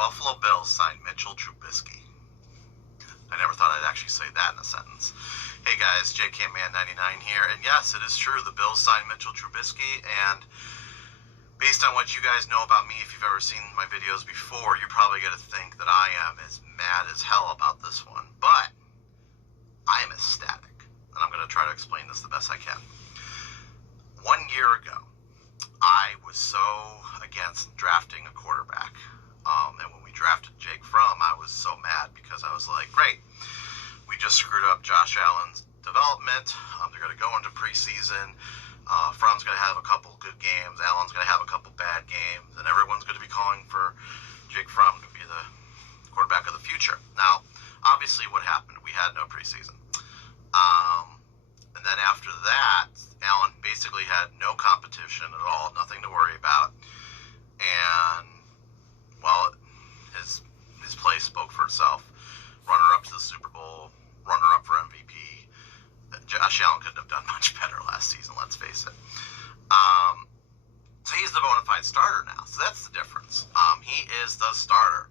Buffalo Bills signed Mitchell Trubisky. I never thought I'd actually say that in a sentence. Hey guys, JKMan99 here, and yes, it is true, the Bills signed Mitchell Trubisky, and based on what you guys know about me, if you've ever seen my videos before, you're probably going to think that I am as mad as hell about this one, but I am ecstatic, and I'm going to try to explain this the best I can. 1 year ago, I was so against drafting a quarterback. And when we drafted Jake Fromm, I was so mad because I was like, great, we just screwed up Josh Allen's development. They're going to go into preseason. Fromm's going to have a couple good games. Allen's going to have a couple bad games. And everyone's going to be calling for Jake Fromm to be the quarterback of the future. Now, obviously what happened? We had no preseason. And then after that, Allen basically had no competition at all, nothing to worry about. And, well, his play spoke for itself. Runner-up to the Super Bowl, runner-up for MVP. Josh Allen couldn't have done much better last season, let's face it. So he's the bona fide starter now. So that's the difference. He is the starter.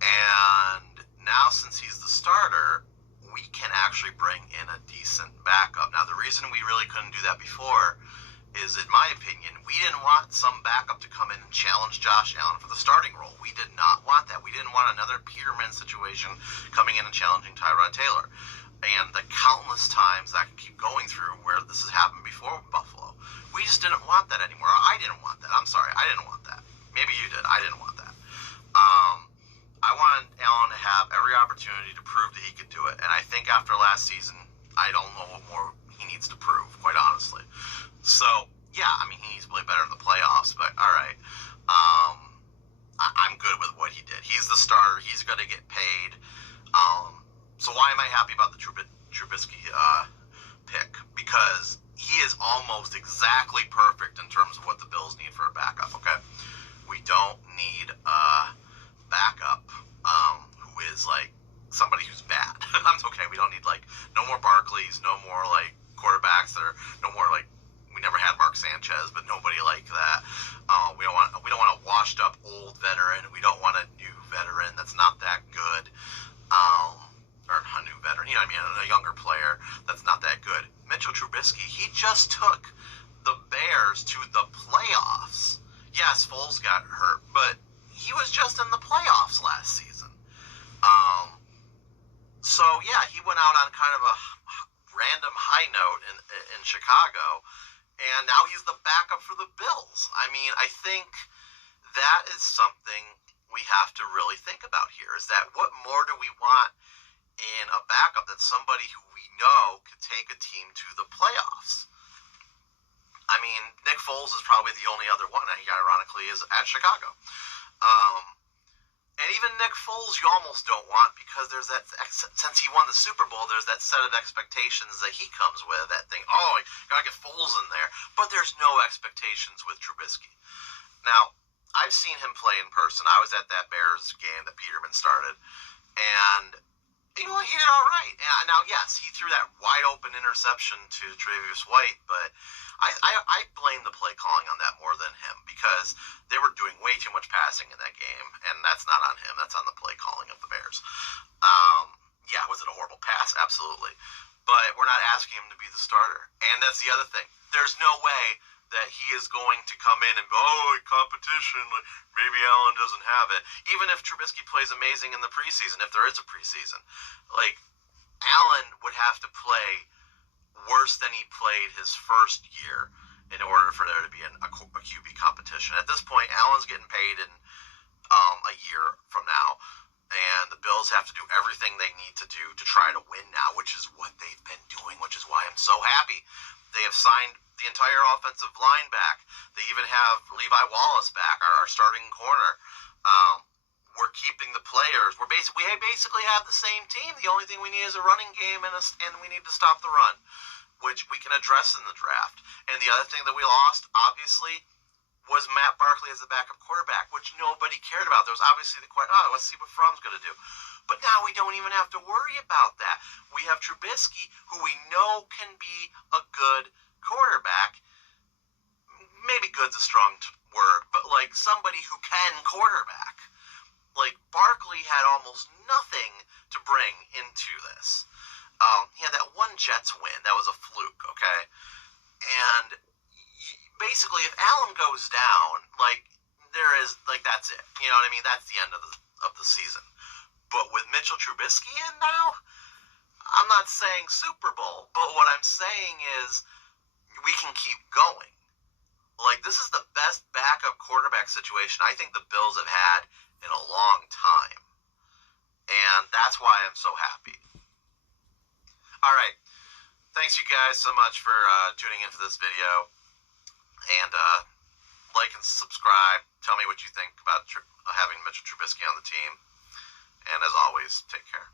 And now since he's the starter, we can actually bring in a decent backup. Now, the reason we really couldn't do that before is, in my opinion, we didn't want some backup to come in and challenge Josh Allen for the starting role. We did not want that. We didn't want another Peterman situation coming in and challenging Tyrod Taylor. And the countless times that I can keep going through where this has happened before with Buffalo, we just didn't want that anymore. I didn't want that. I'm sorry. I didn't want that. Maybe you did. I didn't want that. I wanted Allen to have every opportunity to prove that he could do it. And I think after last season, I don't know what more he needs to prove, quite honestly. So, yeah, I mean, he needs to play better in the playoffs, but all right. I'm good with what he did. He's the starter. He's going to get paid. So why am I happy about the Trubisky pick? Because he is almost exactly perfect in terms of what the Bills need for a backup, okay? We don't need a backup who is, like, somebody who's bad. Okay, we don't need, like, no more Barkleys, no more, like, quarterbacks that are, no more, like, we never had Mark Sanchez, but nobody like that. We don't want a washed up old veteran. We don't want a new veteran that's not that good, or a new veteran. You know what I mean? A younger player that's not that good. Mitchell Trubisky, he just took the Bears to the playoffs. Yes, Foles got hurt, but he was just in the playoffs last season. So yeah, he went out on kind of a random high note in Chicago. And now he's the backup for the Bills. I mean, I think that is something we have to really think about here, is that what more do we want in a backup than somebody who we know could take a team to the playoffs? I mean, Nick Foles is probably the only other one, and he ironically is at Chicago. And even Nick Foles you almost don't want, because there's that, since he won the Super Bowl, there's that set of expectations that he comes with, that thing, oh, you gotta get Foles in there. But there's no expectations with Trubisky. Now, I've seen him play in person. I was at that Bears game that Peterman started, and you know what, he did all right. Now, yes, he threw that wide open interception to Tre'Davious White, but I blame the play calling on that more than him, because they were doing way too much passing in that game, and that's not on him. That's on the play calling of the Bears. Yeah, was it a horrible pass? Absolutely. But we're not asking him to be the starter. And that's the other thing. There's no way that he is going to come in and go, oh, competition, maybe Allen doesn't have it. Even if Trubisky plays amazing in the preseason, if there is a preseason, like, Allen would have to play worse than he played his first year in order for there to be a QB competition. At this point, Allen's getting paid in a year from now, and the Bills have to do everything they need to do to try to win now, which is what they've been doing, which is why I'm so happy. They have signed the entire offensive line back. They even have Levi Wallace back, our starting corner. We're keeping the players. We basically have the same team. The only thing we need is a running game, and we need to stop the run, which we can address in the draft. And the other thing that we lost, obviously, was Matt Barkley as the backup quarterback, which nobody cared about. There was obviously the question, let's see what Fromm's going to do. But now we don't even have to worry about that. We have Trubisky, who we know can be a good quarterback. Maybe good's a strong word, but like somebody who can quarterback. Like, Barkley had almost nothing to bring into this. He had that one Jets win. That was a fluke, okay? And basically, if Allen goes down, like, there is, like, that's it. You know what I mean? That's the end of the season. But with Mitchell Trubisky in now, I'm not saying Super Bowl, but what I'm saying is we can keep going. Like, this is the best backup quarterback situation I think the Bills have had in a long time. And that's why I'm so happy. All right. Thanks, you guys, so much for tuning into this video. And like and subscribe. Tell me what you think about having Mitchell Trubisky on the team. And as always, take care.